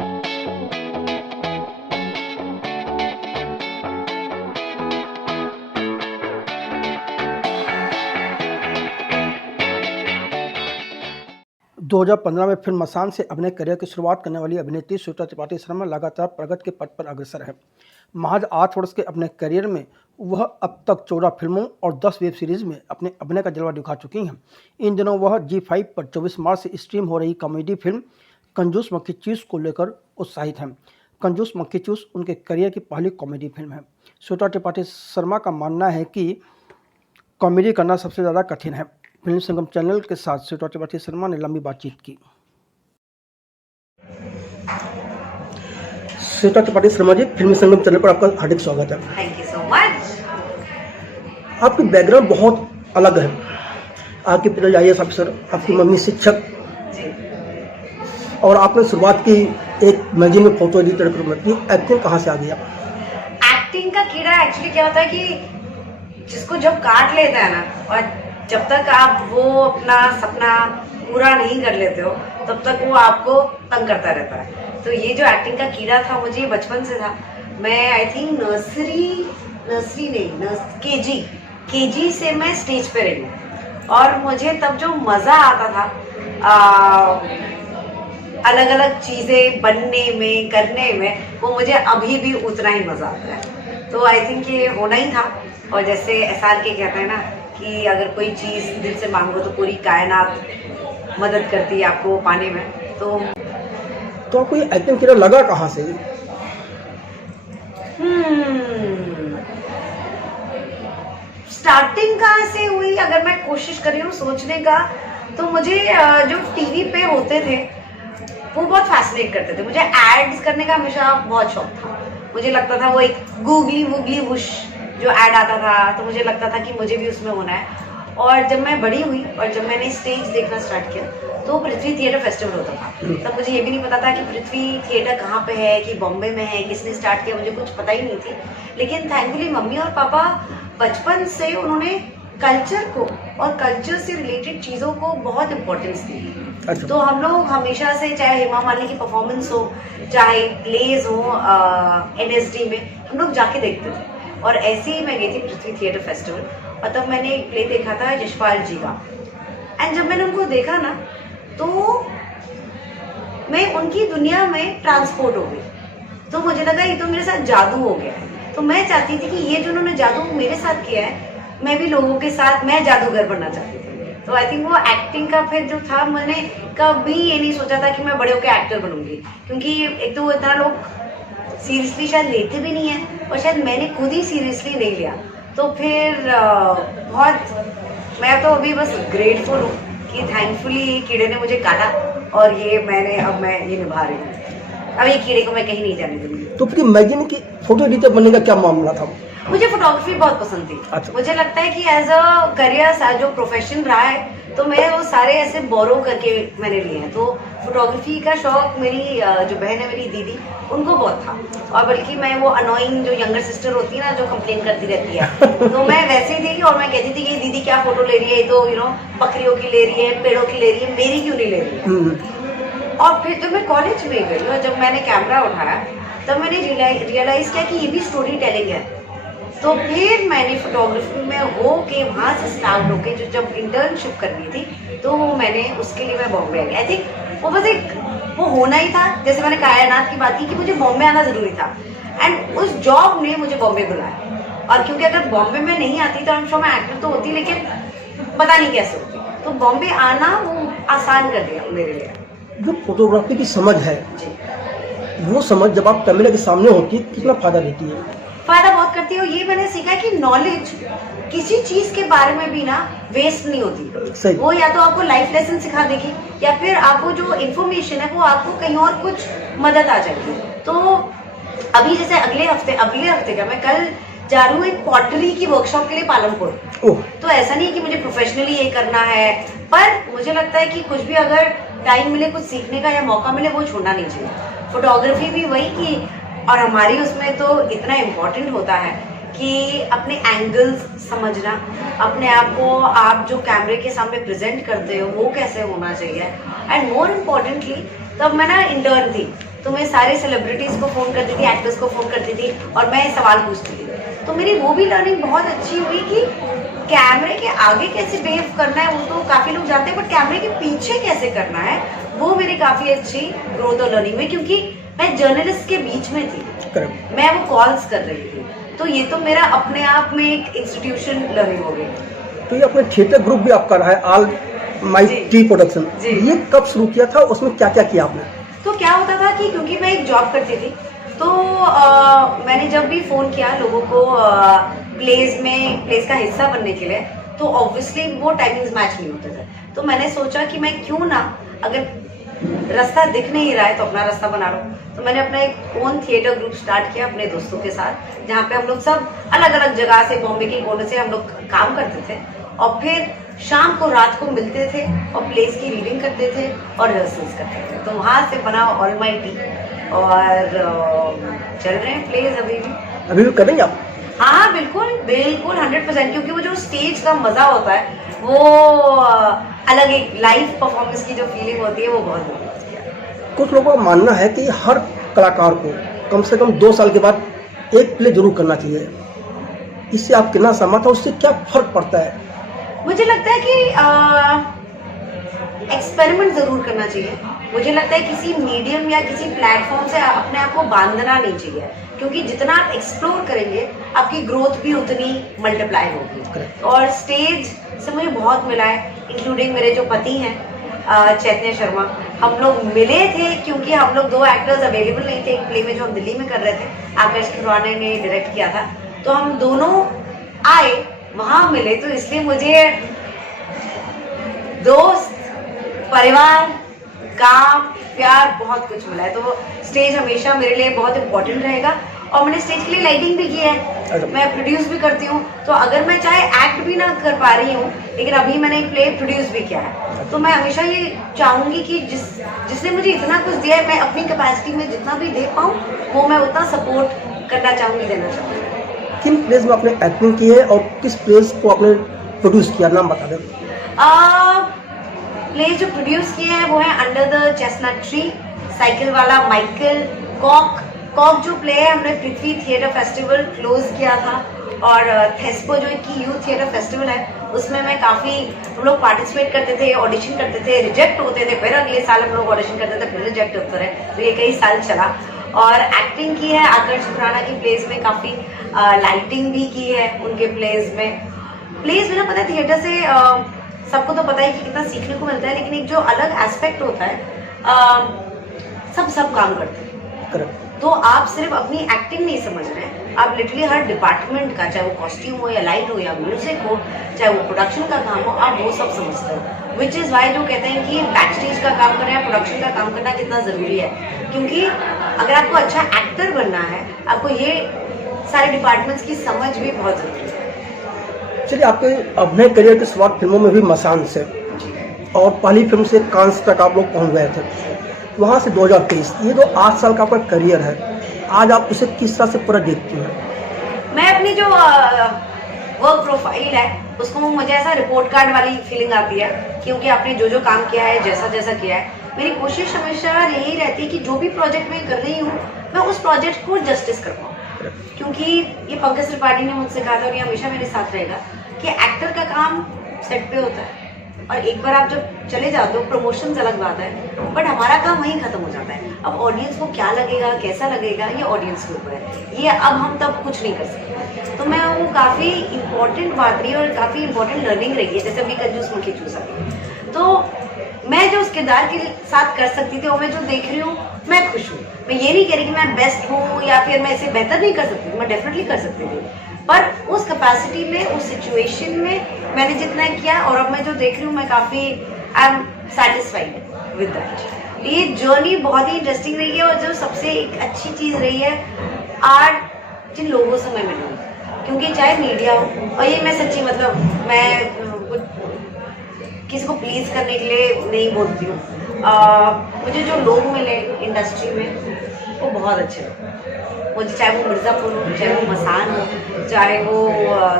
2015 में फिल्म मसान से अभिनय करियर की शुरुआत करने वाली अभिनेत्री श्वेता त्रिपाठी शर्मा लगातार प्रगति के पथ पर अग्रसर है। महज 8 वर्ष के अपने करियर में वह अब तक 14 फिल्मों और 10 वेब सीरीज में अपने अभिनय का जलवा दिखा चुकी हैं। इन दिनों वह G5 पर 24 मार्च से स्ट्रीम हो रही कॉमेडी फिल्म कंजूस मक्खी चूस को लेकर उत्साहित हैं। कंजूस मक्खी चूस उनके करियर की पहली कॉमेडी फिल्म है। श्वेता त्रिपाठी शर्मा का मानना है कि कॉमेडी करना सबसे ज़्यादा कठिन है। फिल्म संगम चैनल के साथ श्वेता त्रिपाठी शर्मा ने लंबी बातचीत की। श्वेता त्रिपाठी शर्मा जी, फिल्म संगम चैनल पर आपका हार्दिक स्वागत है। Thank you so much. आपकी बैकग्राउंड बहुत अलग है। आपके पिताजी IAS ऑफिसर, आपकी मम्मी शिक्षक जी। और आपने शुरुआत की एक मैगजीन में फोटो एडिटर के रूप में की। एक्टिंग कहाँ से आ गई? एक्टिंग का कीड़ा एक्चुअली क्या होता है कि जिसको जब काट लेता है ना, और जब तक आप वो अपना सपना पूरा नहीं कर लेते हो तब तक वो आपको तंग करता रहता है। तो ये जो एक्टिंग का कीड़ा था मुझे बचपन से था। मैं आई थिंक नर्सरी नहीं केजी से मैं स्टेज पे रही हूँ, और मुझे तब जो मज़ा आता था अलग अलग चीज़ें बनने में, करने में, वो मुझे अभी भी उतना ही मज़ा आता है। तो आई थिंक ये होना ही था। और जैसे SRK कहते हैं ना कि अगर कोई चीज़ दिल से मांगो तो पूरी कायनात मदद करती है आपको पाने में। तो आपको ये एक्टिंग कीड़ा लगा कहाँ से? स्टार्टिंग कहाँ से हुई, अगर मैं कोशिश कर रही हूँ सोचने का, तो मुझे जो टीवी पे होते थे वो बहुत फैसिनेट करते थे। मुझे एड्स करने का हमेशा बहुत शौक था। मुझे लगता था वो एक गूगली वूगली वुश जो ऐड आता था, तो मुझे लगता था कि मुझे भी उसमें होना है। और जब मैं बड़ी हुई और जब मैंने स्टेज देखना स्टार्ट किया तो पृथ्वी थिएटर फेस्टिवल होता था। तब मुझे ये भी नहीं पता था कि पृथ्वी थिएटर कहाँ पे है, कि बॉम्बे में है, किसने स्टार्ट किया, मुझे कुछ पता ही नहीं थी। लेकिन थैंकफुली मम्मी और पापा बचपन से उन्होंने कल्चर को और कल्चर से रिलेटेड चीज़ों को बहुत इम्पोर्टेंस दी। अच्छा। तो हम लोग हमेशा से, चाहे हेमा मालिनी की परफॉर्मेंस हो, चाहे प्लेज हो NSD में, हम लोग जाके देखते थे। और ऐसे ही मैं गई थी पृथ्वी थिएटर फेस्टिवल, और तब मैंने एक प्ले देखा था यशपाल जी का। एंड जब मैंने उनको देखा ना तो मैं उनकी दुनिया में ट्रांसपोर्ट हो गई। तो मुझे लगा ये तो मेरे साथ जादू हो गया है। तो मैं चाहती थी कि ये जो उन्होंने जादू मेरे साथ किया है, मैं भी लोगों के साथ, मैं जादूगर बनना चाहती थी। तो आई थिंक वो एक्टिंग का फिर जो था, मैंने कभी ये नहीं सोचा था कि मैं बड़े होकर एक्टर बनूंगी, क्योंकि एक तो इतना लोग सीरियसली शायद लेते भी नहीं है, और शायद मैंने खुद ही सीरियसली नहीं लिया। तो फिर मैं तो अभी बस ग्रेटफुल हूँ कि थैंकफुली कीड़े ने मुझे काटा, और ये मैं ये निभा रही हूँ। अब ये कीड़े को मैं कहीं नहीं जाने दूंगी। तो फिर मैगजीन की फोटो एडिटर बनने का क्या मामला था? मुझे फोटोग्राफी बहुत पसंद थी। अच्छा। मुझे लगता है कि एज अ करियर जो प्रोफेशन रहा है, तो मैं वो सारे ऐसे बोरो करके मैंने लिए हैं। तो फोटोग्राफी का शौक मेरी जो बहन है, मेरी दीदी, उनको बहुत था। और बल्कि मैं वो अनोइंग जो यंगर सिस्टर होती है ना, जो कंप्लेन करती रहती है, तो मैं वैसे ही थी। और मैं कहती थी कि दीदी क्या फोटो ले रही है, तो बकरियों की ले रही है, पेड़ों की ले रही है, मेरी क्यों नहीं ले रही है। और फिर जब मैं कॉलेज में गई और जब मैंने कैमरा उठाया, तब मैंने रियलाइज किया कि ये भी स्टोरी टेलिंग है। तो फिर मैंने फोटोग्राफी में हो के वहाँ से स्टार्ट होके जो जब इंटर्नशिप करनी थी, तो मैंने उसके लिए मैं बॉम्बे आ गई। आई थिंक वो बस वो होना ही था। जैसे मैंने कायनात की बात की कि मुझे बॉम्बे आना ज़रूरी था, एंड उस जॉब ने मुझे बॉम्बे बुलाया। और क्योंकि अगर बॉम्बे में नहीं आती तो मैं एक्टर तो होती, लेकिन पता नहीं कैसे होती। तो बॉम्बे आना वो आसान कर दिया मेरे लिए। जो फोटोग्राफी की समझ है जी, वो समझ जब आप कैमरे के सामने होती है कितना फायदा देती है? फायदा बहुत करती है। ये मैंने सीखा कि नॉलेज किसी चीज के बारे में भी ना वेस्ट नहीं होती। सही। वो या तो आपको लाइफ लेसन सिखा देगी, या फिर आपको जो इन्फॉर्मेशन है वो आपको कहीं और कुछ मदद आ जाएगी। तो अभी जैसे अगले हफ्ते का मैं कल जा रही हूँ एक पॉटरी की वर्कशॉप के लिए पालमपुर। तो ऐसा नहीं है कि मुझे प्रोफेशनली ये करना है, पर मुझे लगता है कि कुछ भी अगर टाइम मिले, कुछ सीखने का या मौका मिले, वो छोड़ना नहीं चाहिए। फोटोग्राफी भी वही कि, और हमारी उसमें तो इतना इम्पोर्टेंट होता है कि अपने एंगल्स समझना, अपने आप को आप जो कैमरे के सामने प्रेजेंट करते हो वो कैसे होना चाहिए। एंड मोर इम्पोर्टेंटली तब मैं ना इंटर्न थी, तो मैं सारे सेलिब्रिटीज़ को फ़ोन करती थी, एक्टर्स को फ़ोन करती थी और मैं सवाल पूछती थी। तो मेरी वो भी लर्निंग बहुत अच्छी हुई कि कैमरे के आगे कैसे बिहेव करना है वो तो काफ़ी लोग जानते हैं, बट कैमरे के पीछे कैसे करना है वो मेरी काफ़ी अच्छी ग्रोथ और लर्निंग हुई, क्योंकि मैं जर्नलिस्ट के बीच में थी। करेक्ट। मैं वो कॉल्स कर रही थी, तो ये तो मेरा अपने आप में एक इंस्टीट्यूशन लर्निंग हो गई। तो ये अपने थिएटर ग्रुप भी आपका रहा है, ऑल माई जी। टी प्रोडक्शन, जी। ये कब शुरू किया था, उसमें क्या क्या किया आपने? तो क्या होता था कि क्योंकि मैं एक जॉब करती थी, तो मैंने जब भी फ़ोन किया लोगों को प्लेस का हिस्सा बनने के लिए, तो ऑब्वियसली वो टाइमिंग्स मैच नहीं होते थे। तो मैंने सोचा कि मैं क्यों ना, अगर रास्ता दिख नहीं रहा है तो अपना रास्ता बना लूँ। तो मैंने अपना एक ओन थिएटर ग्रुप स्टार्ट किया अपने दोस्तों के साथ, जहाँ पे हम लोग सब अलग अलग जगह से, बॉम्बे के कोने से हम लोग काम करते थे और फिर शाम को रात को मिलते थे और प्लेस की रीडिंग करते थे और रिहर्सल्स करते थे। तो वहाँ से बना ऑल माई टी और चल रहे हैं प्लेस अभी भी कर रही हैं आप? हाँ बिल्कुल बिल्कुल 100%, क्योंकि वो जो स्टेज का मजा होता है वो अलग, एक लाइव परफॉर्मेंस की जो फीलिंग होती है वो बहुत जबरदस्त है। कुछ लोगों का मानना है कि हर कलाकार को कम से कम 2 साल के बाद एक प्ले जरूर करना चाहिए, इससे आप कितना सहमत है, उससे क्या फर्क पड़ता है? मुझे लगता है कि एक्सपेरिमेंट जरूर करना चाहिए। मुझे लगता है किसी मीडियम या किसी प्लेटफॉर्म से अपने आप को बांधना नहीं चाहिए, क्योंकि जितना आप एक्सप्लोर करेंगे आपकी ग्रोथ भी उतनी मल्टीप्लाई होगी। और स्टेज से मुझे बहुत मिला है, इंक्लूडिंग मेरे जो पति हैं चैतन्य शर्मा, हम लोग मिले थे क्योंकि हम लोग 2 एक्टर्स अवेलेबल नहीं थे एक प्ले में जो हम दिल्ली में कर रहे थे, आकाश खुराना ने डायरेक्ट किया था, तो हम दोनों आए वहाँ मिले, तो इसलिए मुझे दोस्त, परिवार, काम, प्यार बहुत कुछ मिला है। तो स्टेज हमेशा मेरे लिए बहुत इम्पोर्टेंट रहेगा और मैंने स्टेज के लिए लाइटिंग भी की है, मैं प्रोड्यूस भी करती हूँ। तो अगर मैं चाहे एक्ट भी ना कर पा रही हूँ, लेकिन अभी मैंने एक प्ले प्रोड्यूस भी किया है, तो मैं हमेशा ये चाहूँगी कि जिसने मुझे इतना कुछ दिया है, मैं अपनी कैपेसिटी में जितना भी दे पाऊँ वो मैं उतना सपोर्ट करना चाहूँगी, देना चाहूँगी। किन प्लेस में आपने एक्टिंग की है और किस प्लेस को आपने प्रोड्यूस किया, नाम बता दें। प्ले जो प्रोड्यूस किए हैं वो है under the chestnut tree, cycle वाला माइकल, कॉक जो प्ले है हमने पृथ्वी थिएटर फेस्टिवल क्लोज किया था, और थेस्पो जो कि यूथ थिएटर फेस्टिवल है उसमें मैं काफ़ी, हम लोग पार्टिसिपेट करते थे, ऑडिशन करते थे, रिजेक्ट होते थे, फिर अगले साल हम लोग ऑडिशन करते थे, फिर रिजेक्ट होते रहे, तो ये कई साल चला। और एक्टिंग की है आकाश खुराना की प्लेस में, काफ़ी लाइटिंग भी की है उनके प्लेस में। प्लेस मेरा पता है थिएटर से सबको तो पता है कि कितना सीखने को मिलता है, लेकिन एक जो अलग एस्पेक्ट होता है, सब काम करते हैं। तो आप सिर्फ अपनी एक्टिंग नहीं समझ रहे हैं, आप लिटरली हर डिपार्टमेंट का, चाहे वो कॉस्ट्यूम हो या लाइट हो या म्यूजिक हो, चाहे वो प्रोडक्शन का काम हो, आप वो सब समझते हो। विच इज़ वाई जो कहते हैं कि बैक स्टेज का काम करना या प्रोडक्शन का काम करना कितना ज़रूरी है, क्योंकि अगर आपको अच्छा एक्टर बनना है आपको ये सारे डिपार्टमेंट्स की समझ भी बहुत ज़रूरी है। चलिए, आपके अभिनय करियर की शुरुआत फिल्मों में भी मसान से, और पहली फिल्म से कांस तक आप लोग पहुंच गए थे, वहां से 2023, ये जो 8 साल का आपका करियर है, आज आप उसे किस तरह से पूरा देखती हैं? मैं अपनी जो वर्क प्रोफाइल है उसको मुझे ऐसा रिपोर्ट कार्ड वाली फीलिंग आती है, क्योंकि आपने जो काम किया है, जैसा किया है, मेरी कोशिश हमेशा यही रहती है कि जो भी प्रोजेक्ट मैं कर रही हूँ मैं उस प्रोजेक्ट को जस्टिस कर पाऊँ, क्योंकि ये पंकज त्रिपाठी ने मुझसे कहा था और ये हमेशा मेरे साथ रहेगा कि एक्टर का काम सेट पे होता है और एक बार आप जब चले जाते हो, प्रमोशंस अलग बात है, बट हमारा काम वहीं खत्म हो जाता है। अब ऑडियंस को क्या लगेगा, कैसा लगेगा, ये ऑडियंस के ऊपर है, ये अब हम तब कुछ नहीं कर सकते। तो मैं वो काफ़ी इंपॉर्टेंट बात रही और काफ़ी इंपॉर्टेंट लर्निंग रही है, जैसे अभी कंजूस मुखी चूसा, तो मैं जो उस किरदार के साथ कर सकती थी और मैं जो देख रही हूँ मैं खुश हूँ। मैं ये नहीं कह रही कि मैं बेस्ट हूँ या फिर मैं इसे बेहतर नहीं कर सकती, मैं डेफिनेटली कर सकती थी, पर उस कैपेसिटी में, उस सिचुएशन में मैंने जितना किया और अब मैं जो देख रही हूँ मैं काफ़ी I am satisfied with that. ये जर्नी बहुत ही इंटरेस्टिंग रही है और जो सबसे एक अच्छी चीज़ रही है आज जिन लोगों से मैं मिलूँ, क्योंकि चाहे मीडिया हो, और ये मैं सच्ची मतलब मैं किसी को प्लीज़ करने के लिए नहीं बोलती हूँ, मुझे जो लोग मिले इंडस्ट्री में वो बहुत अच्छे लगे। मुझे चाहे वो मिर्ज़ापुर हो, चाहे वो मसान हो, चाहे वो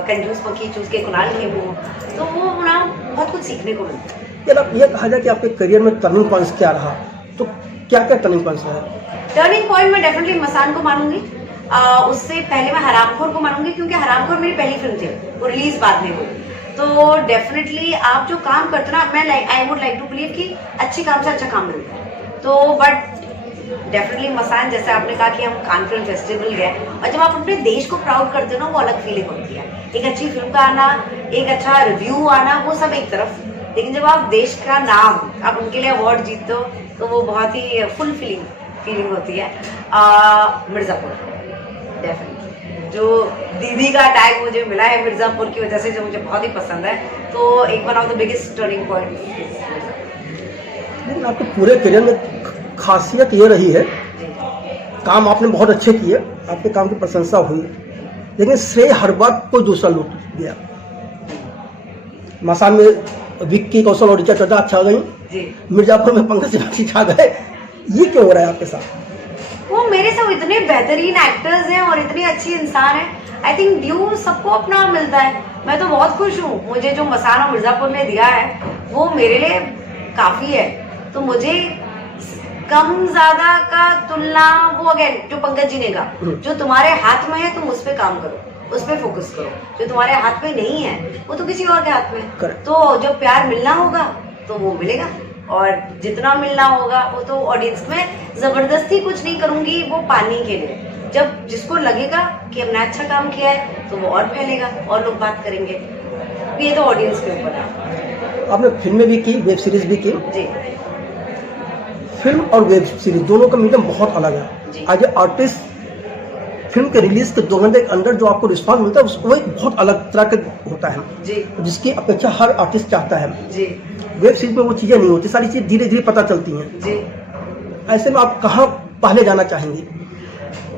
कंजूस मक्खी चूस के कुणाल खेम हो, तो वो ना बहुत कुछ सीखने को मिलता है। यार, आप ये कहा जाए कि आपके करियर में टर्निंग पॉइंट्स क्या रहा, तो क्या क्या टर्निंग पॉइंट्स रहा? टर्निंग पॉइंट मैं डेफिनेटली मसान को मानूंगी। उससे पहले मैं हरामखोर को मानूंगी, क्योंकि हरामखोर मेरी पहली फिल्म थी, वो रिलीज बाद में हुई। तो डेफिनेटली आप जो काम करते हो ना, मैं I would like to believe कि अच्छे काम से अच्छा काम मिलता है। तो बट डेफिनेटली मसान, जैसे आपने कहा कि हम कान फिल्म फेस्टिवल गए, और जब आप अपने देश को प्राउड करते हो ना, वो अलग फीलिंग होती है। एक अच्छी फिल्म का आना, एक अच्छा रिव्यू आना, वो सब एक तरफ, लेकिन जब आप देश का नाम, आप उनके लिए अवार्ड जीतते हो, तो वो बहुत ही फुल फीलिंग होती है। मिर्जापुर डेफिनेटली, जो दीदी का टैग मुझे मिला है मिर्जापुर की वजह से, जो मुझे बहुत ही पसंद है, तो एक one of the biggest turning point. लेकिन आपके पूरे करियर में खासियत ये रही है, काम आपने बहुत अच्छे किए, आपके काम की प्रशंसा हुई, लेकिन श्रेय हर बात कोई दूसरा लूट गया। मसान में विक्की कौशल और ऋचा चड्ढा छा गई, मिर्जापुर में पंकज त्रिपाठी छा गए, ये क्यों हो रहा है आपके साथ? वो मेरे से इतने बेहतरीन एक्टर्स हैं और इतने अच्छे इंसान हैं। आई थिंक ड्यू सबको अपना मिलता है। मैं तो बहुत खुश हूँ, मुझे जो मसान और मिर्जापुर ने दिया है वो मेरे लिए काफी है। तो मुझे कम ज्यादा का तुलना, वो अगेन जो पंकज जी ने कहा, जो तुम्हारे हाथ में है तुम उस पर काम करो, उस पर फोकस करो। जो तुम्हारे हाथ में नहीं है वो तो किसी और के हाथ में है। तो जो प्यार मिलना होगा तो वो मिलेगा, और जितना मिलना होगा वो तो ऑडियंस में, जबरदस्ती कुछ नहीं करूंगी वो पाने के लिए। जब जिसको लगेगा कि हमने अच्छा काम किया है तो वो और फैलेगा और लोग बात करेंगे, ये तो ऑडियंस के ऊपर है। आपने फिल्में भी की, वेब सीरीज भी की जी। फिल्म और वेब सीरीज दोनों का मीडियम बहुत अलग है। आज आर्टिस्ट फिल्म के रिलीज के 2 घंटे के अंदर जो आपको रिस्पांस मिलता है वो एक बहुत अलग तरह का होता है जी, जिसकी अपेक्षा हर आर्टिस्ट चाहता है जी। वेब सीरीज में वो चीज़ें नहीं होती, सारी चीज़ धीरे धीरे पता चलती हैं जी। ऐसे में आप कहाँ पहले जाना चाहेंगे?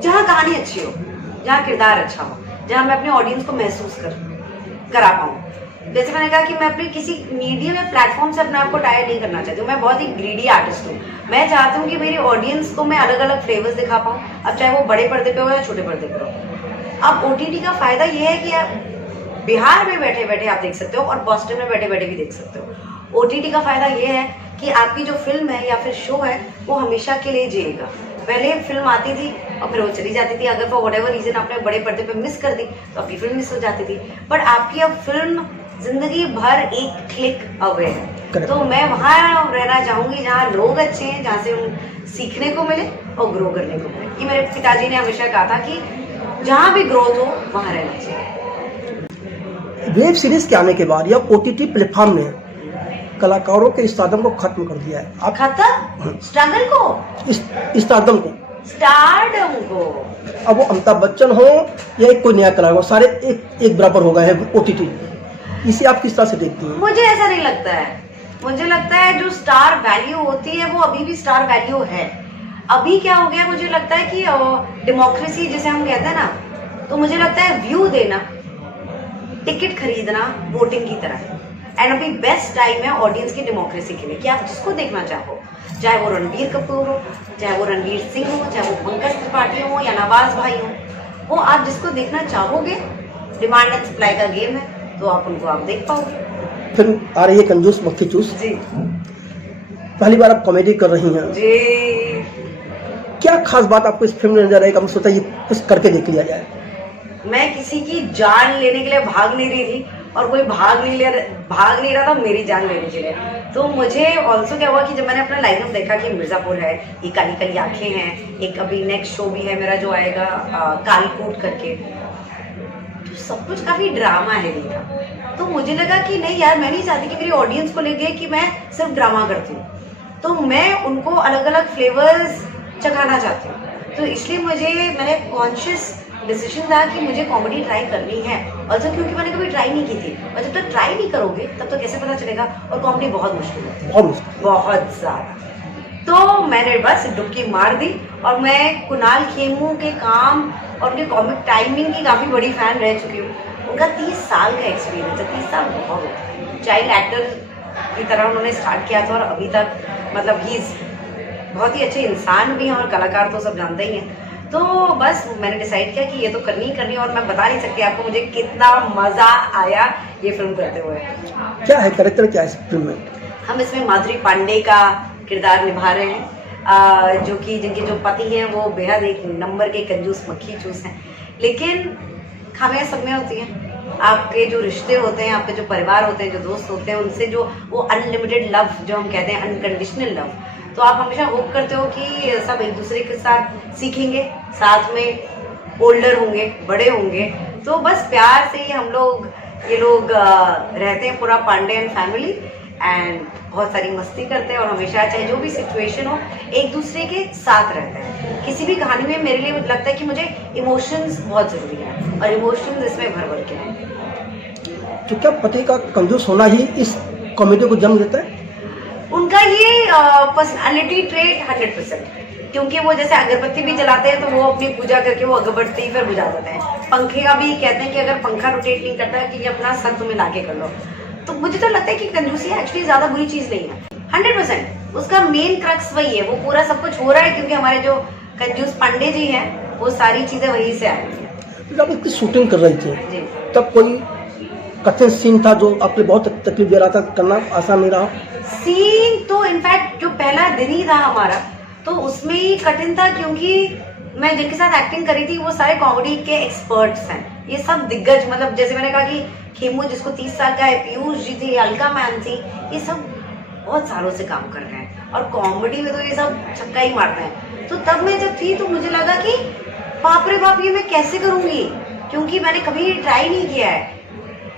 जहाँ कहानी अच्छी हो, जहाँ किरदार अच्छा हो, जहाँ मैं अपने ऑडियंस को महसूस करा पाऊँ। जैसे मैंने कहा कि मैं अपने किसी मीडियम या प्लेटफॉर्म से अपने आप को टायर नहीं करना चाहती हूँ। मैं बहुत ही ग्रीडी आर्टिस्ट हूँ। मैं चाहती हूँ कि मेरी ऑडियंस को मैं अलग अलग फ्लेवर्स दिखा पाऊँ, अब चाहे वो बड़े पर्दे पे हो या छोटे पर्दे पे हो। अब OTT का फायदा ये है कि आप बिहार में बैठे बैठे आप देख सकते हो और बॉस्टन में बैठे बैठे भी देख सकते हो। OTT का फायदा ये है कि आपकी जो फिल्म है या फिर शो है वो हमेशा के लिए जिएगा। पहले फिल्म आती थी और फिर वो चली जाती थी, अगर फॉर व्हाटएवर रीजन आपने बड़े पर्दे पे मिस कर दी तो आपकी फिल्म मिस हो जाती थी। बट आपकी अब फिल्म जिंदगी भर एक क्लिक अवे है। तो मैं वहाँ रहना चाहूंगी जहाँ लोग अच्छे हैं, जहाँ से सीखने को मिले और ग्रो करने को मिले। कि मेरे पिताजी ने हमेशा कहा था कि जहाँ भी ग्रोथ हो वहाँ रहना चाहिए। वेब सीरीज के आने के बाद या OTT प्लेटफॉर्म ने कलाकारों के स्टारडम को खत्म कर दिया है। आप खत्म स्ट्रगल को, स्टारडम को अब वो अमिताभ बच्चन हो या एक कोई नया कलाकार हो, सारे एक बराबर हो गए हैं OTT। इसे आप किस तरह से देखती हैं? मुझे ऐसा नहीं लगता है। मुझे लगता है जो स्टार वैल्यू होती है वो अभी भी स्टार वैल्यू है। अभी क्या हो गया, मुझे लगता है कि डेमोक्रेसी जिसे हम कहते हैं ना, तो मुझे लगता है व्यू देना, टिकट खरीदना वोटिंग की तरह है। एंड अभी बेस्ट टाइम है ऑडियंस की डेमोक्रेसी के लिए कि आप जिसको देखना चाहो, चाहे वो रणबीर कपूर हो, चाहे वो रणवीर सिंह हो, चाहे वो पंकज त्रिपाठी हो या नवाज भाई हो, वो आप जिसको देखना चाहोगे, डिमांड एंड सप्लाई का गेम है, तो आप उनको आप देख पाओगे। फिल्म आ रही है कंजूस मक्खी चूस जी। पहली बार आप कॉमेडी कर रही हैं जी। क्या खास बात आपको इस फिल्म में नजर आई? हम सोचा ये कुछ करके देख लिया जाए। मैं किसी की जान लेने के लिए भाग नहीं रही थी और कोई भाग नहीं रहा था मेरी जान लेने के लिए। तो मुझे ऑल्सो क्या हुआ कि जब मैंने अपना लाइनअप देखा कि मिर्जापुर है, ये काली काली आंखें हैं, एक अभी नेक्स्ट शो भी है मेरा जो आएगा कालकूट करके, तो सब कुछ काफी ड्रामा है था। तो मुझे लगा कि नहीं यार, मैं नहीं चाहती कि मेरी ऑडियंस को लगे कि मैं सिर्फ ड्रामा करती हूँ, तो मैं उनको अलग अलग फ्लेवर्स चखाना चाहती हूँ। तो इसलिए मैंने कॉन्शियस डिसीजन था कि मुझे कॉमेडी ट्राई करनी है। ऑल्सो क्योंकि मैंने कभी ट्राई नहीं की थी, और जब तक ट्राई नहीं करोगे तब तो कैसे पता चलेगा। और कॉमेडी बहुत मुश्किल है, बहुत ज्यादा। तो मैंने बस डुबकी मार दी और मैं कुणाल खेमू के काम और उनके कॉमिक टाइमिंग की काफ़ी बड़ी फ़ैन रह चुकी हूँ। उनका 30 साल का एक्सपीरियंस है, 30 साल बहुत होता है। चाइल्ड एक्टर की तरह उन्होंने स्टार्ट किया था और अभी तक मतलब ही बहुत ही अच्छे इंसान भी हैं और कलाकार तो सब जानते ही हैं। तो बस मैंने डिसाइड किया कि ये तो करनी ही करनी है, और मैं बता नहीं सकती आपको मुझे कितना मज़ा आया ये फिल्म करते हुए। क्या है कैरेक्टर, क्या है इस फिल्म में? हम इसमें माधुरी पांडे का किरदार निभा रहे हैं। जो कि जिनके जो पति हैं वो बेहद एक नंबर के कंजूस मक्खी चूस हैं, लेकिन खामियां सब में होती हैं। आपके जो रिश्ते होते हैं, आपके जो परिवार होते हैं, जो दोस्त होते हैं, उनसे जो वो अनलिमिटेड लव जो हम कहते हैं, अनकंडीशनल लव, तो आप हमेशा होप करते हो कि सब एक दूसरे के साथ सीखेंगे, साथ में ओल्डर होंगे, बड़े होंगे, तो बस प्यार से ही हम लोग ये लोग रहते हैं, पूरा पांडे एंड फैमिली, एंड बहुत सारी मस्ती करते हैं और हमेशा चाहे जो भी सिचुएशन हो एक दूसरे के साथ रहते हैं। किसी भी कहानी में मेरे लिए लगता है कि मुझे इमोशंस बहुत ज़रूरी है और इमोशंस इसमें भर भर के हैं। तो क्या पति का कंजूस होना ही इस कॉमेडी को जन्म देता है? उनका ये पर्सनालिटी ट्रेट 100%, क्योंकि वो जैसे अगरबत्ती भी जलाते हैं तो वो अपनी पूजा करके वो अगरबत्ती फिर बुझा देते हैं। पंखे का भी कहते हैं कि अगर पंखा रोटेट नहीं करता है कि ये अपना सर तुम्हें लाके कर लो। तो मुझे तो लगता है कि कंजूसी एक्चुअली ज़्यादा बुरी चीज़ नहीं है। 100% उसका मेन क्रक्स वही है, वो पूरा सब कुछ हो रहा है क्योंकि हमारे जो कंजूस पांडे जी हैं वो सारी चीज़ें वहीं से आ रही हैं। जब इसकी शूटिंग कर रही थी जी, तब कोई कठिन सीन था जो आपको बहुत तकलीफ दे रहा था, करना आसान नहीं रहा? सीन तो इनफैक्ट जो पहला दिन ही था हमारा तो उसमें ही कठिन था, क्योंकि मैं जिनके साथ एक्टिंग करी थी वो सारे कॉमेडी के एक्सपर्ट्स हैं, ये सब दिग्गज, मतलब जैसे मैंने कहा कि खेमू जिसको 30 साल का है, पीयूष जी थी, अलका मैम थी, ये सब बहुत सालों से काम कर रहे हैं और कॉमेडी में तो ये सब छक्का ही मारते हैं। तो तब मैं जब थी तो मुझे लगा कि बाप रे बाप, ये मैं कैसे करूँगी, क्योंकि मैंने कभी ट्राई नहीं किया है।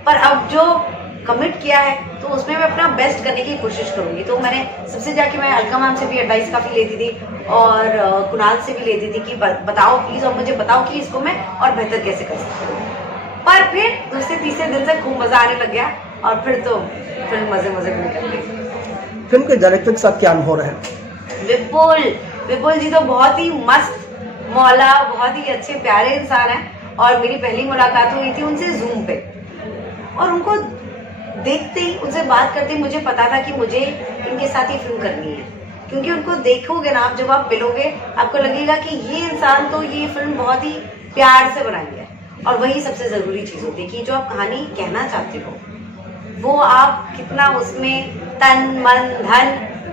पर अब जो कमिट किया है तो उसमें मैं अपना बेस्ट करने की कोशिश करूंगी। तो मैंने सबसे जाके मैं अलका मैम से भी एडवाइस काफ़ी लेती थी और कुणाल से भी लेती थी कि बताओ प्लीज़, और मुझे बताओ कि इसको मैं और बेहतर कैसे कर सकती हूँ। पर फिर दूसरे तीसरे दिन से खूब मज़ा आने लग गया और फिर तो फिल्म मज़े मज़े में निकल गई। फिल्म के डायरेक्टर के साथ क्या अनुभव रहा है? विपुल जी तो बहुत ही मस्त मौला, बहुत ही अच्छे प्यारे इंसान हैं और मेरी पहली मुलाकात हुई थी उनसे जूम पे, और उनको देखते ही उनसे बात करते ही मुझे पता था कि मुझे इनके साथ ही फिल्म करनी है, क्योंकि उनको देखोगे ना आप, जब आप मिलोगे आपको लगेगा कि ये इंसान तो ये फिल्म बहुत ही प्यार से बनाई है। और वही सबसे ज़रूरी चीज़ होती है कि जो आप कहानी कहना चाहते हो वो आप कितना उसमें तन मन धन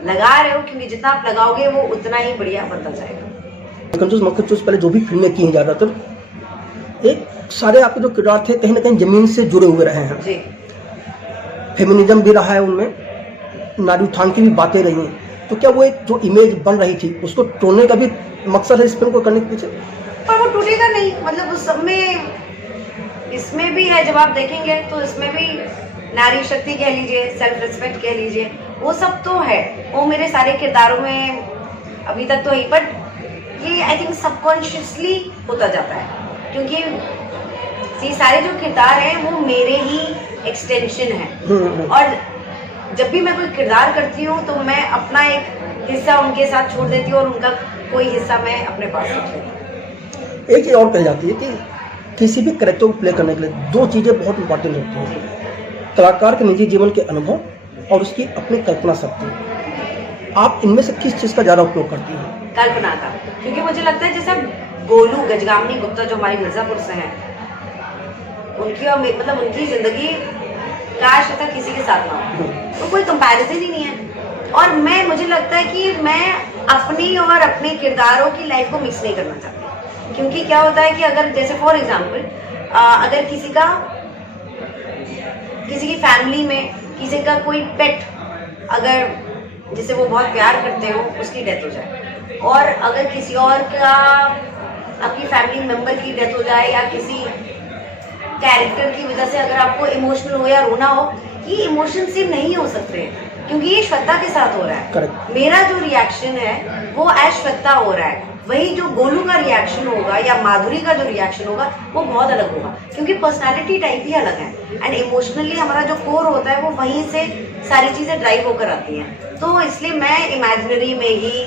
लगा रहे हो, क्योंकि जितना आप लगाओगे वो उतना ही बढ़िया बनता जाएगा। कंजूस मक्खी चूस पहले जो भी फिल्में की हैं ज़्यादातर एक सारे आपके जो किरदार थे कहीं ना कहीं जमीन से जुड़े हुए रहे हैं जी, फेमिनिज्म भी रहा है उनमें, नारी उत्थान की भी बातें रही हैं। तो क्या वो एक जो इमेज बन रही थी उसको तोड़ने का भी मकसद है इस फिल्म को करने के पीछे? पर वो टूटेगा नहीं, मतलब उस सब में इसमें भी है, जब आप देखेंगे तो इसमें भी नारी शक्ति कह लीजिए, सेल्फ रिस्पेक्ट कह लीजिए, वो सब तो है, वो मेरे सारे किरदारों में अभी तक तो ही, बट ये आई थिंक सबकॉन्शियसली होता जाता है, क्योंकि ये सारे जो किरदार हैं वो मेरे ही एक्सटेंशन हैं। और जब भी मैं कोई किरदार करती हूँ तो मैं अपना एक हिस्सा उनके साथ छोड़ देती हूँ और उनका कोई हिस्सा मैं अपने पास रख लेती हूँ। एक चीज़ और कही जाती है कि किसी भी कैरेक्टर को प्ले करने के लिए दो चीज़ें बहुत इंपॉर्टेंट होती हैं, कलाकार के निजी जीवन के अनुभव और उसकी अपनी कल्पना शक्ति। आप इनमें से किस चीज़ का ज़्यादा उपयोग करती हैं? कल्पना का, क्योंकि मुझे लगता है जैसे गोलू गजगामिनी गुप्ता जो हमारी मिर्ज़ापुर से हैं, उनकी और मतलब उनकी ज़िंदगी काश ऐसा किसी के साथ ना हो, तो कोई कंपैरिजन ही नहीं है। और मुझे लगता है कि मैं अपनी और अपने किरदारों की लाइफ को मिक्स नहीं करना चाहती, क्योंकि क्या होता है कि अगर जैसे फॉर एग्जांपल अगर किसी की फैमिली में किसी का कोई पेट अगर जिसे वो बहुत प्यार करते हो उसकी डेथ हो जाए, और अगर किसी और का आपकी फैमिली मेम्बर की डेथ हो जाए या किसी कैरेक्टर की वजह से अगर आपको इमोशनल हो या रोना हो, ये इमोशन से नहीं हो सकते क्योंकि ये श्वेता के साथ हो रहा है। Correct. मेरा जो रिएक्शन है वो एज श्वेता हो रहा है, वही जो गोलू का रिएक्शन होगा या माधुरी का जो रिएक्शन होगा वो बहुत अलग होगा, क्योंकि पर्सनालिटी टाइप ही अलग है एंड इमोशनली हमारा जो कोर होता है वो वहीं से सारी चीज़ें ड्राइव होकर आती हैं। तो इसलिए मैं इमेजिनरी में ही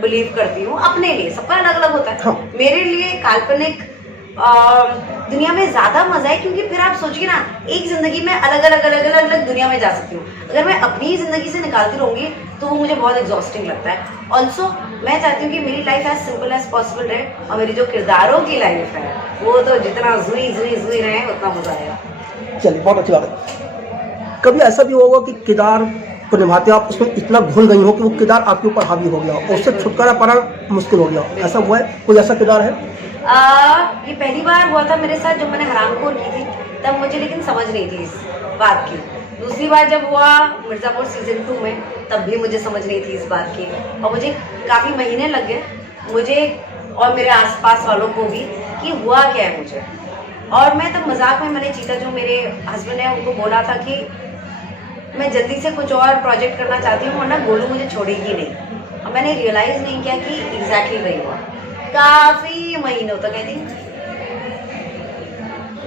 बिलीव करती हूँ, अपने लिए सबका अलग अलग होता है। हाँ। मेरे लिए काल्पनिक दुनिया में ज़्यादा मज़ा है, क्योंकि फिर आप सोचिए ना, एक ज़िंदगी में अलग अलग दुनिया में जा सकती हूँ। अगर मैं अपनी ही ज़िंदगी से निकालती रहूँगी तो वो मुझे बहुत एग्जॉस्टिंग लगता है। ऑल्सो मैं चाहती हूँ कि मेरी life as simple as possible रहे और मेरी जो किरदारों की लाइफ है वो तो जितना जुई रहे उतना मज़ा आएगा। चलिए, बहुत अच्छी बात है। कभी ऐसा भी होगा कि किरदार को निभाते आप उसमें इतना घुल गई हो कि वो किरदार आपके ऊपर हावी हो गया और उससे छुटकारा पाना मुश्किल हो गया, ऐसा हुआ है? कोई ऐसा किरदार है? ये पहली बार हुआ था मेरे साथ जब मैंने हरामखोर की थी, तब मुझे लेकिन समझ नहीं थी इस बात की। दूसरी बार जब हुआ मिर्ज़ापुर सीजन 2 में, तब भी मुझे समझ नहीं थी इस बात की, और मुझे काफ़ी महीने लग गए मुझे और मेरे आसपास वालों को भी कि हुआ क्या है मुझे। और मैं तब मजाक में मैंने चीता जो मेरे हस्बैंड है उनको बोला था कि मैं जल्दी से कुछ और प्रोजेक्ट करना चाहती हूँ वरना गोलू मुझे छोड़ेगी नहीं। और मैंने रियलाइज़ नहीं किया कि एग्जैक्टली वही हुआ। काफ़ी महीनों तक, आई थिंक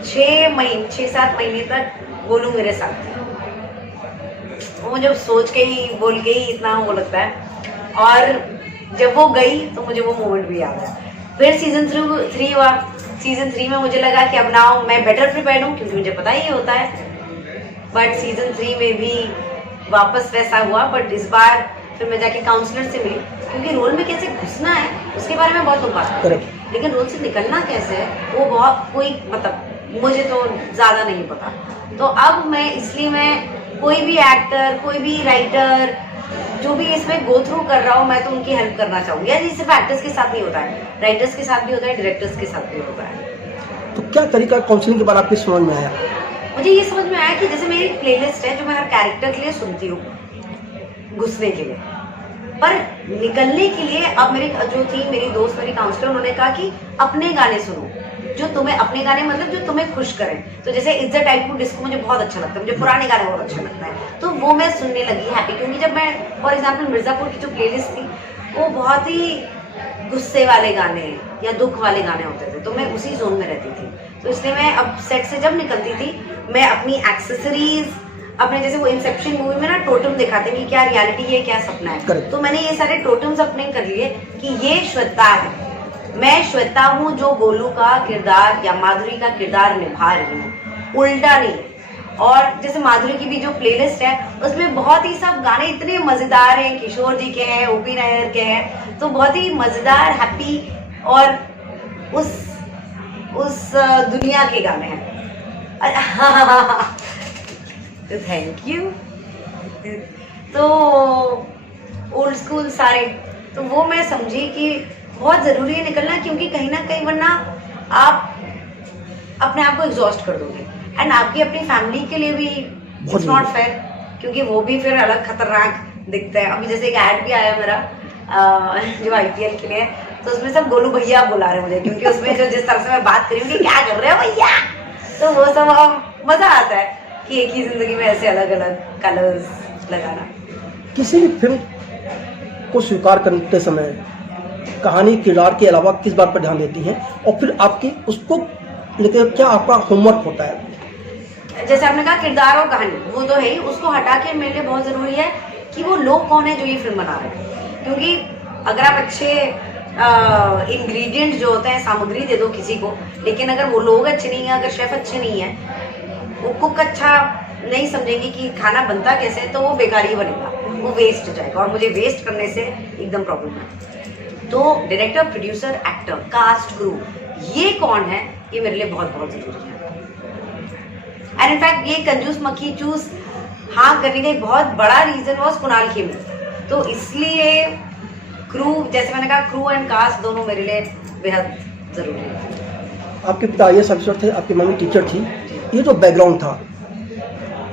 6-7 महीने तक गोलू मेरे साथ थी। वो मुझे सोच के ही बोल के ही इतना वो लगता है। और जब वो गई तो मुझे वो मोमेंट भी याद है। फिर सीजन 3 हुआ। सीजन 3 में मुझे लगा कि अब नाउ मैं बेटर प्रिपेयर्ड हूँ, क्योंकि मुझे पता ही होता है। बट सीजन 3 में भी वापस वैसा हुआ, बट इस बार फिर मैं जाके काउंसलर से मिली, क्योंकि रोल में कैसे घुसना है उसके बारे में बहुत लोग बात करते हैं, लेकिन रोल से निकलना कैसे है वो बहुत कोई मतलब मुझे तो ज़्यादा नहीं पता। तो अब मैं कोई भी एक्टर, कोई भी राइटर जो भी इसमें गो थ्रू कर रहा हूँ, मैं तो उनकी हेल्प करना चाहूँगी। ये सिर्फ एक्टर्स के साथ नहीं होता है, राइटर्स के साथ भी होता है, डायरेक्टर्स के साथ भी होता है। तो क्या तरीका काउंसलिंग के बाद आपकी समझ में आया? मुझे ये समझ में आया कि जैसे मेरी प्लेलिस्ट है जो मैं हर कैरेक्टर के लिए सुनती हूँ घुसने के लिए, पर निकलने के लिए अब मेरी दोस्त मेरी काउंसलर, उन्होंने कहा कि अपने गाने सुनो, जो तुम्हें अपने गाने मतलब जो तुम्हें खुश करें। तो जैसे it's a type two disco मुझे बहुत अच्छा लगता है, मुझे पुराने गाने बहुत अच्छे लगते हैं, तो वो मैं सुनने लगी हैप्पी। क्योंकि जब मैं फॉर एग्जांपल मिर्ज़ापुर की जो प्लेलिस्ट थी वो बहुत ही गुस्से वाले गाने या दुख वाले गाने होते थे, तो मैं उसी जोन में रहती थी। तो इसलिए मैं अब सेट से जब निकलती थी मैं अपनी एक्सेसरीज अपने, जैसे वो इंसेप्शन मूवी में ना टोटम दिखाते हैं कि क्या रियलिटी है क्या सपना है, तो मैंने ये सारे टोटम्स अपने कर लिए कि ये श्वेता है, मैं श्वेता हूँ जो गोलू का किरदार या माधुरी का किरदार निभा रही हूँ, उल्टा नहीं। और जैसे माधुरी की भी जो प्लेलिस्ट है उसमें बहुत ही सब गाने इतने मज़ेदार हैं, किशोर जी के हैं, ओपी नायर के हैं, तो बहुत ही मज़ेदार हैप्पी और उस दुनिया के गाने हैं। तो थैंक यू। तो ओल्ड स्कूल सारे, तो वो मैं समझी कि बहुत ज़रूरी है निकलना, क्योंकि कहीं ना कहीं वरना आप अपने आप को एग्जॉस्ट कर दोगे, एंड आपकी अपनी फैमिली के लिए भी इट्स नॉट फेयर, क्योंकि वो भी फिर अलग खतरनाक दिखता है। अभी जैसे एक ऐड भी आया मेरा जो IPL के लिए, तो उसमें सब गोलू भैया बुला रहे मुझे, क्योंकि उसमें जो जिस तरह से मैं बात करी हूँ कि क्या कर रहे हो भैया, तो वो सब मज़ा आता है कि एक ही ज़िंदगी में ऐसे अलग अलग कलर्स लगाना। किसी भी फिल्म को स्वीकार करते समय कहानी किरदार के अलावा किस बात पर ध्यान देती हैं, और फिर आपकी उसको लेकर क्या आपका होमवर्क होता है? जैसे आपने कहा किरदार और कहानी, वो तो है ही, उसको हटा के मेरे लिए बहुत ज़रूरी है कि वो लोग कौन है जो ये फिल्म बना रहे हैं। क्योंकि अगर आप अच्छे इंग्रेडिएंट जो होते हैं, सामग्री दे दो किसी को, लेकिन अगर वो लोग अच्छे नहीं हैं, अगर शेफ अच्छे नहीं है, वो कुक अच्छा नहीं समझेंगे कि खाना बनता कैसे है, तो वो बेकार ही बनेगा, वो वेस्ट हो जाएगा, और मुझे वेस्ट करने से एकदम प्रॉब्लम है। तो director, producer, actor, cast, crew, ये कौन है, ये मेरे लिए बहुत बहुत ज़रूरी है। एंड इनफैक्ट ये कंजूस मक्खी चूस हाँ करने का एक बहुत बड़ा रीज़न वॉज कुणाल खेमू, तो इसलिए क्रू, जैसे मैंने कहा, क्रू एंड कास्ट दोनों मेरे लिए बेहद ज़रूरी है। आपके पिता IAS अफसर थे, आपकी मम्मी टीचर थी, ये जो बैकग्राउंड था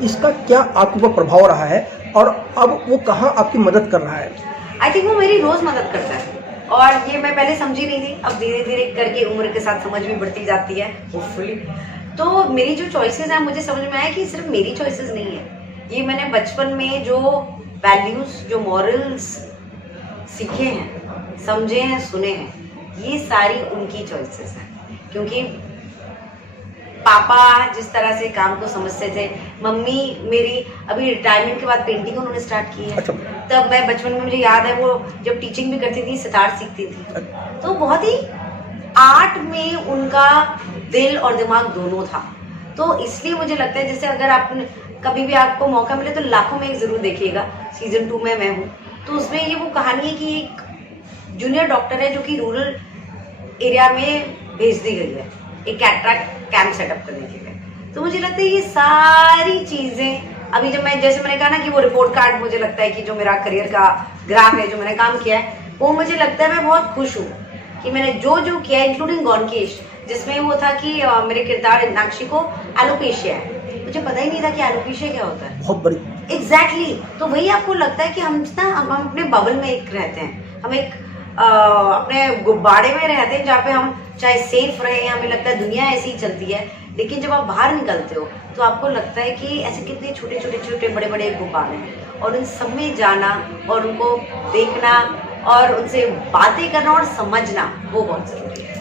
इसका क्या आपके ऊपर प्रभाव रहा है, और अब वो कहाँ आपकी मदद कर रहा है? आई थिंक वो मेरी रोज़ मदद करता है, और ये मैं पहले समझी नहीं थी, अब धीरे धीरे करके उम्र के साथ समझ भी बढ़ती जाती है होपफुली। तो मेरी जो चॉइसेस हैं, मुझे समझ में आया कि सिर्फ मेरी चॉइसेस नहीं है, ये मैंने बचपन में जो वैल्यूज़, जो मॉरल्स सीखे हैं, समझे हैं, सुने हैं, ये सारी उनकी चॉइसेस हैं। क्योंकि पापा जिस तरह से काम को समझते थे, मम्मी मेरी अभी रिटायरमेंट के बाद पेंटिंग उन्होंने स्टार्ट की है, तब मैं बचपन में, मुझे याद है, वो जब टीचिंग भी करती थी, सितार सीखती थी, तो बहुत ही आर्ट में उनका दिल और दिमाग दोनों था। तो इसलिए मुझे लगता है, जैसे अगर आप कभी भी आपको मौका मिले तो लाखों में एक ज़रूर देखिएगा, सीजन 2 में मैं हूँ, तो उसमें ये वो कहानी है कि एक जूनियर डॉक्टर है जो कि रूरल एरिया में भेज दी गई है एक कैटरेक्ट कैंप सेटअप करने के लिए। तो मुझे लगता है ये सारी चीज़ें अभी जब मैं, जैसे मैंने कहा ना कि वो रिपोर्ट कार्ड मुझे लगता है कि जो मेरा करियर का ग्राफ है, जो मैंने काम किया है, वो मुझे लगता है मैं बहुत खुश हूँ कि मैंने जो जो किया, इंक्लूडिंग गॉनकेश, जिसमें वो था कि मेरे किरदार इंदाक्षी को एलोपेशिया है। मुझे पता ही नहीं था कि एलोपेशिया क्या होता है। बहुत बड़ी। एग्जैक्टली तो वही आपको लगता है कि हम अपने बबल में एक रहते हैं, हम एक अपने गुब्बारे में रहते हैं जहाँ पे हम चाहे सेफ रहे, हमें लगता है दुनिया ऐसी ही चलती है। लेकिन जब आप बाहर निकलते हो तो आपको लगता है कि ऐसे कितने छोटे छोटे छोटे बड़े बड़े गुब्बारे हैं, और उन सब में जाना और उनको देखना और उनसे बातें करना और समझना, वो बहुत जरूरी है।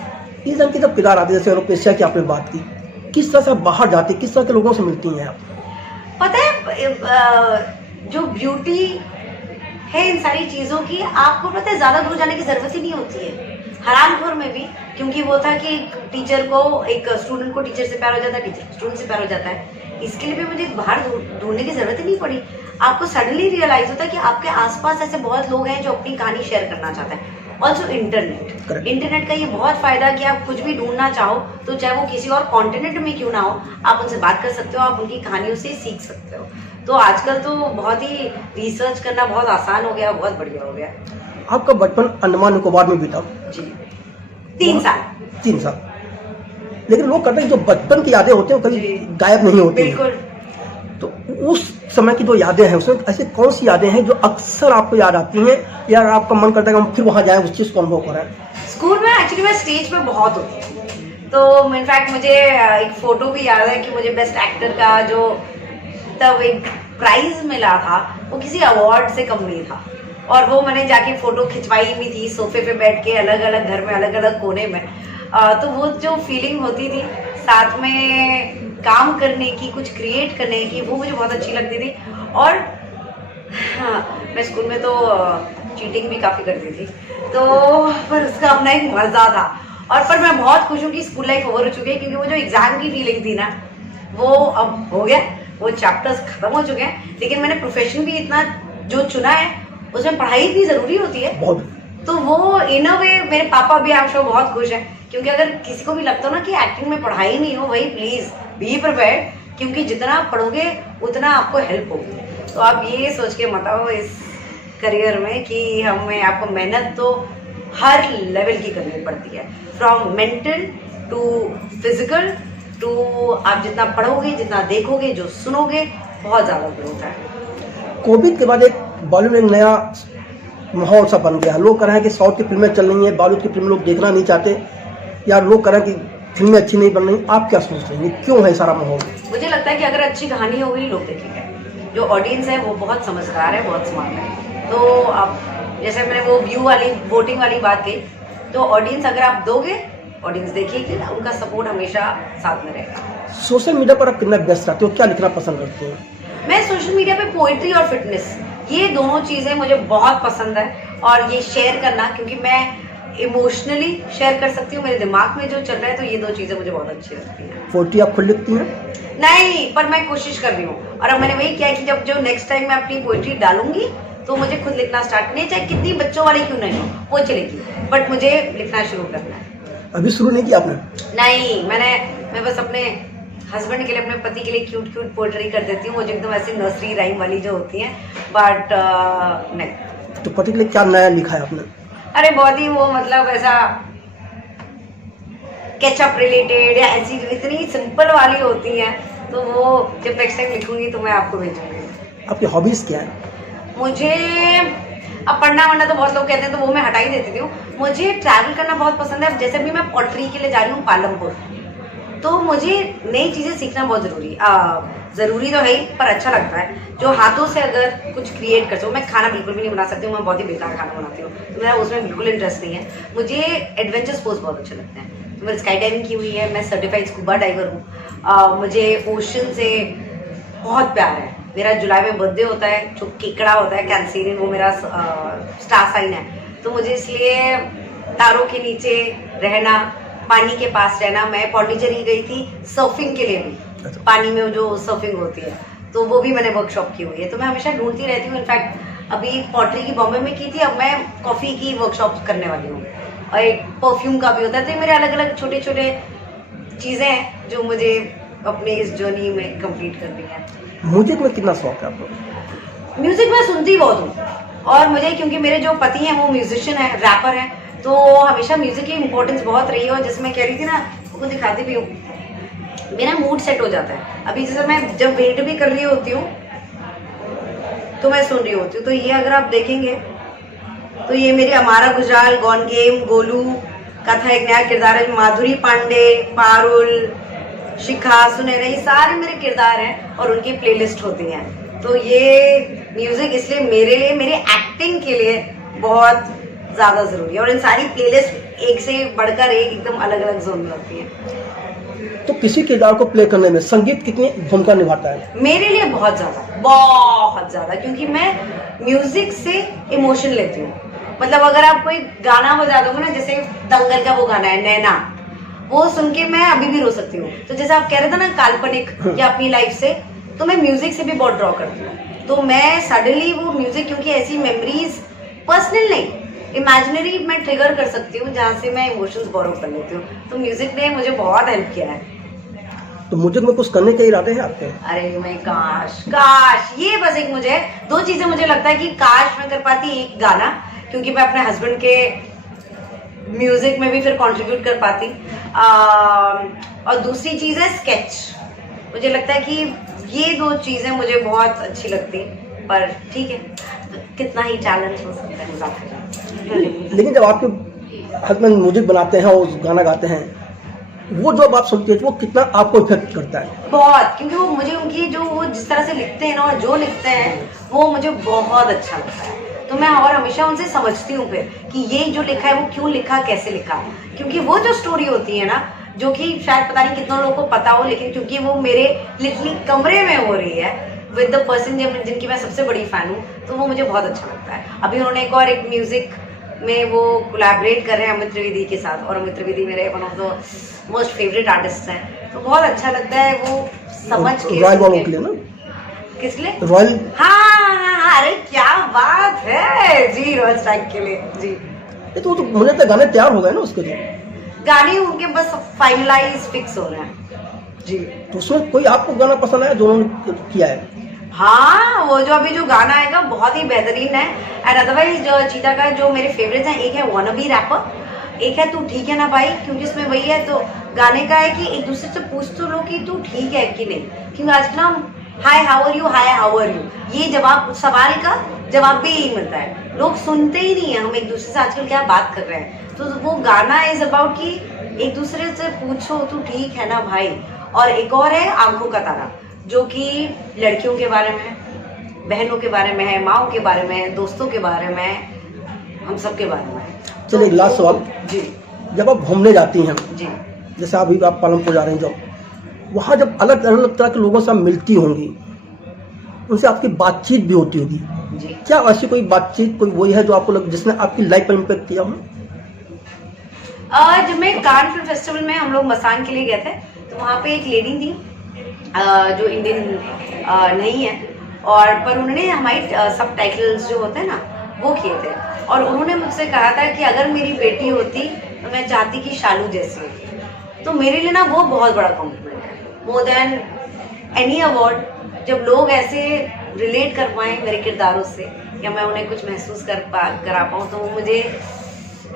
इस तरह की जब किरदार आती है, जैसे एलोपेशिया की आपने बात की, किस तरह से आप बाहर जाती, किस तरह के लोगों से मिलती हैं आप? पता है जो ब्यूटी है इन सारी चीज़ों की, आपको पता है ज़्यादा दूर जाने की ज़रूरत ही नहीं होती है। हरामपुर में भी, क्योंकि वो था कि टीचर को, एक स्टूडेंट को टीचर से प्यार हो जाता है, टीचर को स्टूडेंट से प्यार हो जाता है। इसके लिए भी मुझे बाहर ढूंढने की ज़रूरत ही नहीं पड़ी। आपको सडनली रियलाइज होता है कि आपके आसपास ऐसे बहुत लोग हैं जो अपनी कहानी शेयर करना चाहते हैं। ऑल्सो इंटरनेट का ये बहुत फायदा कि आप कुछ भी ढूंढना चाहो तो चाहे वो किसी और कॉन्टिनेंट में क्यों ना हो, आप उनसे बात कर सकते हो, आप उनकी कहानियों से सीख सकते हो। तो आजकल तो बहुत ही रिसर्च करना बहुत आसान हो गया, बहुत बढ़िया हो गया। आपका बचपन अंडमान निकोबार में बीता? जी, 3 साल। 3 साल। लेकिन लोग कहते हैं जो बचपन की यादें होती हैं वो कभी गायब नहीं होती। बिल्कुल। तो उस समय की जो यादें हैं, उसमें ऐसी कौन सी यादें हैं जो अक्सर आपको याद आती हैं, या आपका मन करता है कि हम फिर वहाँ जाएं, उस चीज़ को अनुभव करें? स्कूल में एक्चुअली मैं स्टेज पे बहुत होती थी, तो इनफैक्ट मुझे एक फोटो भी याद है कि मुझे बेस्ट एक्टर का जो तब एक प्राइज मिला था, वो किसी अवार्ड से कम नहीं था, और वो मैंने जाके फोटो खिंचवाई भी थी सोफे पे बैठ के, अलग अलग घर में, अलग अलग कोने में। तो वो जो फीलिंग होती थी साथ में काम करने की, कुछ क्रिएट करने की, वो मुझे बहुत अच्छी लगती थी। और हाँ, मैं स्कूल में तो चीटिंग भी काफ़ी करती थी, तो पर उसका अपना एक मज़ा था। और पर मैं बहुत खुश हूँ कि स्कूल लाइफ ओवर हो चुकी है, क्योंकि वो जो एग्ज़ाम की फीलिंग थी ना, वो अब हो गया, वो चैप्टर्स खत्म हो चुके हैं। लेकिन मैंने प्रोफेशन भी इतना जो चुना है, उसमें पढ़ाई इतनी ज़रूरी होती है, तो वो इन अ वे मेरे पापा भी आप शो बहुत खुश हैं। क्योंकि अगर किसी को भी लगता हो ना कि एक्टिंग में पढ़ाई नहीं हो, भाई प्लीज़ बी प्रिपेयर्ड, क्योंकि जितना आप पढ़ोगे उतना आपको हेल्प होगी। तो आप ये सोच के मत आओ इस करियर में कि हमें, आपको मेहनत तो हर लेवल की करनी पड़ती है, from mental to physical to, आप जितना पढ़ोगे, जितना देखोगे, जो सुनोगे, बहुत ज़्यादा ग्रोथ है। कोविड के बाद एक बॉलीवुड में नया माहौल सा बन गया। लोग कह रहे हैं कि साउथ की फिल्में चल रही हैं, बॉलीवुड की फिल्में लोग देखना नहीं चाहते, या लोग कह रहे हैं कि फिल्में अच्छी नहीं बन रही। आप क्या सोच रहे हैं, क्यों है सारा माहौल? मुझे लगता है कि अगर अच्छी कहानी होगी, लोग देखेंगे। जो ऑडियंस है वो बहुत समझदार है, बहुत स्मार्ट है। तो अब जैसे मैंने वो व्यू वाली, वोटिंग वाली बात की, तो ऑडियंस अगर आप दोगे, ऑडियंस देखेगी, उनका सपोर्ट हमेशा साथ में रहेगा। सोशल मीडिया पर आप कितना व्यस्त रहते हो, क्या लिखना पसंद करते हो? मैं सोशल मीडिया पे पोइट्री और फिटनेस, ये दोनों चीज़ें मुझे बहुत पसंद है, और ये शेयर करना, क्योंकि मैं इमोशनली शेयर कर सकती हूँ, मेरे दिमाग में जो चल रहा है, तो ये 2 चीज़ें मुझे बहुत अच्छी लगती हैं। पोइट्री आप खुद लिखती हैं? नहीं, पर मैं कोशिश कर रही हूँ, और अब मैंने वही किया कि जब जो नेक्स्ट टाइम मैं अपनी पोइट्री डालूंगी तो मुझे खुद लिखना स्टार्ट करनी है, चाहे कितनी बच्चों वाली क्यों नहीं हो, वो चलेगी, बट मुझे लिखना शुरू करना है। अभी शुरू नहीं किया आपने? नहीं, मैं बस अपने हस्बैंड के लिए, अपने पति के लिए क्यूट क्यूट पोएट्री कर देती हूँ, वो जो एकदम ऐसी नर्सरी राइम वाली जो होती हैं, बट नहीं। तो पति के लिए क्या नया लिखा है आपने? अरे बहुत ही वो, मतलब ऐसा केचअप रिलेटेड, या ऐसी इतनी सिंपल वाली होती हैं, तो वो जब नेक्स्ट टाइम लिखूंगी तो मैं आपको भेजूंगी। आपकी हॉबीज क्या है? मुझे अब पढ़ना वढ़ना तो बहुत लोग कहते हैं, तो वो मैं हटा ही देती हूँ। मुझे ट्रैवल करना बहुत पसंद है। जैसे भी मैं पॉटरी के लिए जा रही हूँ पालमपुर, तो मुझे नई चीज़ें सीखना बहुत ज़रूरी तो है ही, पर अच्छा लगता है जो हाथों से अगर कुछ क्रिएट कर सको। मैं खाना बिल्कुल भी नहीं बना सकती हूँ, मैं बहुत ही बेकार खाना बनाती हूँ, तो मेरा उसमें बिल्कुल इंटरेस्ट नहीं है। मुझे एडवेंचर स्पोर्ट्स बहुत अच्छे लगते हैं, तो मैंने स्काई डाइविंग की हुई है, मैं सर्टिफाइड स्कूबा डाइवर हूँ। मुझे ओशन से बहुत प्यार है। मेरा जुलाई में बर्थडे होता है, जो केकड़ा होता है कैंसेरियन, वो मेरा स्टार साइन है, तो मुझे इसलिए तारों के नीचे रहना, पानी के पास रहना। मैं पौंडीचेरी गई थी सर्फिंग के लिए भी, पानी में जो सर्फिंग होती है, तो वो भी मैंने वर्कशॉप की हुई है। तो मैं हमेशा ढूंढती रहती हूँ। इनफैक्ट अभी पॉटरी की बॉम्बे में की थी, अब मैं कॉफ़ी की वर्कशॉप करने वाली हूँ, और एक परफ्यूम का भी होता है। तो ये मेरे अलग अलग छोटे छोटे चीज़ें हैं जो मुझे अपने इस जर्नी में कंप्लीट करनी है। म्यूजिक में कितना शौक है आपको? म्यूजिक मैं सुनती बहुत हूँ, और मुझे क्योंकि मेरे जो पति हैं वो म्यूजिशियन है, रैपर है, तो हमेशा म्यूजिक की इम्पोर्टेंस बहुत रही है। और जैसे मैं कह रही थी ना, वो दिखाती भी हूँ, मेरा मूड सेट हो जाता है। अभी जैसे मैं जब वेट भी कर रही होती हूँ तो मैं सुन रही होती हूँ, तो ये अगर आप देखेंगे तो ये मेरी अमारा गुजराल, गॉन गेम, गोलू का था एक नया किरदार है, माधुरी पांडे, पारुल, शिखा, सुनहरा, ये सारे मेरे किरदार हैं और उनकी प्लेलिस्ट होती हैं। तो ये म्यूजिक इसलिए मेरे लिए, मेरी एक्टिंग के लिए बहुत ज़्यादा ज़रूरी है, और इन सारी प्लेलिस्ट एक से बढ़कर एक एकदम अलग अलग जोन में होती है। तो किसी किरदार को प्ले करने में संगीत कितनी भूमिका निभाता है? मेरे लिए बहुत ज़्यादा, क्योंकि मैं म्यूजिक से इमोशन लेती हूँ। मतलब अगर आप कोई गाना बजा दोगे ना, जैसे दंगल का वो गाना है नैना, वो सुन के मैं अभी भी रो सकती हूँ। तो जैसे आप कह रहे थे ना काल्पनिक या अपनी लाइफ से, तो मैं म्यूजिक से भी बहुत ड्रॉ करती हूँ। तो मैं सडनली वो म्यूजिक, क्योंकि ऐसी मेमोरीज पर्सनल नहीं, इमेजिनरी मैं ट्रिगर कर सकती हूँ, जहाँ से मैं इमोशंस बोरो कर लेती हूँ। तो म्यूजिक ने मुझे बहुत हेल्प किया है। तो म्यूजिक में कुछ करने के इरादे हैं आपके? अरे मैं काश ये बस एक मुझे दो चीजें मुझे लगता है कि काश मैं कर पाती। एक गाना, क्योंकि मैं अपने हस्बैंड के म्यूजिक में भी फिर कंट्रीब्यूट कर पाती, और दूसरी चीज है स्केच। मुझे लगता है कि ये दो चीजें मुझे बहुत अच्छी लगती, पर ठीक है, कितना ही चैलेंज हो सकता है, मजाक कर। लेकिन जब आपके हस्बैंड म्यूजिक बनाते हैं और गाना गाते हैं, वो जब आप सुनते हैं तो वो कितना आपको इफेक्ट करता है? बहुत, क्योंकि वो मुझे उनकी जो वो जिस तरह से लिखते हैं ना, और जो लिखते हैं वो मुझे बहुत अच्छा लगता है। तो मैं और हमेशा उनसे समझती हूँ फिर कि ये जो लिखा है वो क्यों लिखा, कैसे लिखा, क्योंकि वो जो स्टोरी होती है ना, जो कि शायद पता नहीं कितनों लोगों को पता हो, लेकिन क्योंकि वो मेरे लिटरली कमरे में हो रही है विद द पर्सन जिनकी मैं सबसे बड़ी फैन हूँ, तो वो मुझे बहुत अच्छा लगता है। अभी उन्होंने एक म्यूजिक में वो कोलैबोरेट कर रहे हैं अमित त्रिवेदी के साथ, और अमित त्रिवेदी मेरे one of the most favourite artist हैं। तो बहुत अच्छा लगता है वो समझ के। रॉयल वालों के लिए ना? किस लिए? रॉयल, हाँ, अरे क्या बात है जी, रॉयल स्ट्राइक के लिए जी। ये तो मुझे तो गाने तैयार हो गए ना उसके लिए? गाने उनके बस फाइनलाइज फिक्स हो रहे हैं जी। तो उसमें कोई आपको गाना पसंद आया जो उन्होंने किया है? हाँ, वो जो अभी जो गाना आएगा बहुत ही बेहतरीन है। एंड अदरवाइज जो चीता का जो मेरे फेवरेट्स हैं, एक है वाना बी रैपर, एक है तू ठीक है ना भाई, क्योंकि इसमें वही है। तो गाने का है कि एक दूसरे से पूछ तो लो कि तू ठीक है कि नहीं, क्योंकि आजकल ना हाय हाउ आर यू, ये जवाब, सवाल का जवाब भी यही मिलता है, लोग सुनते ही नहीं है हम एक दूसरे से आजकल क्या बात कर रहे हैं। तो वो गाना इज अबाउट कि एक दूसरे से पूछो तू ठीक है ना भाई। और एक और है आंखों का तारा, जो कि लड़कियों के बारे में है, बहनों के बारे में है, माओ के बारे में है, दोस्तों के बारे में है, हम सब के बारे में है। चलिए एक लास्ट सवाल जी। जब आप घूमने जाती हैं जी, जैसे अभी आप पालमपुर जा रही हैं, जब वहाँ जब अलग अलग तरह के लोगों से आप मिलती होंगी, उनसे आपकी बातचीत भी होती होगी जी। क्या ऐसी कोई बातचीत कोई वही है जो आपको जिसने आपकी लाइफ पर इम्पेक्ट किया हो? जब मैं कान फिल्म फेस्टिवल में हम लोग मसान के लिए गए थे, तो वहाँ पे एक लेडी थी जो इंडियन नहीं है, और पर उन्होंने हमारी सब टाइटल्स जो होते हैं ना वो किए थे, और उन्होंने मुझसे कहा था कि अगर मेरी बेटी होती तो मैं चाहती कि शालू जैसी होती। तो मेरे लिए ना वो बहुत बड़ा कॉम्प्लीमेंट है, मोर देन एनी अवार्ड। जब लोग ऐसे रिलेट कर पाएँ मेरे किरदारों से, या मैं उन्हें कुछ महसूस करा पाऊँ, तो वो मुझे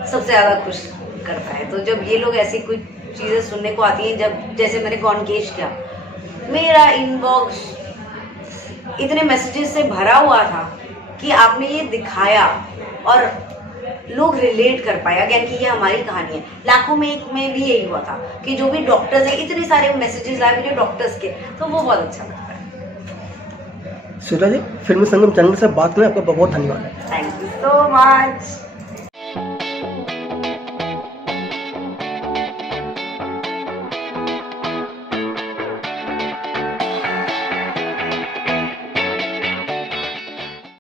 सबसे ज़्यादा खुश करता है। तो जब ये लोग ऐसी कुछ चीज़ें सुनने को आती हैं, जब जैसे मैंने कॉन्केश किया, मेरा इनबॉक्स इतने मैसेजेस से भरा हुआ था कि आपने ये दिखाया और लोग रिलेट कर पाए अगेन कि ये हमारी कहानी है। लाखों में एक में भी यही हुआ था कि जो भी डॉक्टर्स हैं, इतने सारे मैसेजेस आए मुझे डॉक्टर्स के, तो वो बहुत अच्छा लगता है। श्वेता जी, फिल्मी संगम चैनल से बात करें, आपका बहुत बहुत धन्यवाद। Thank you so much.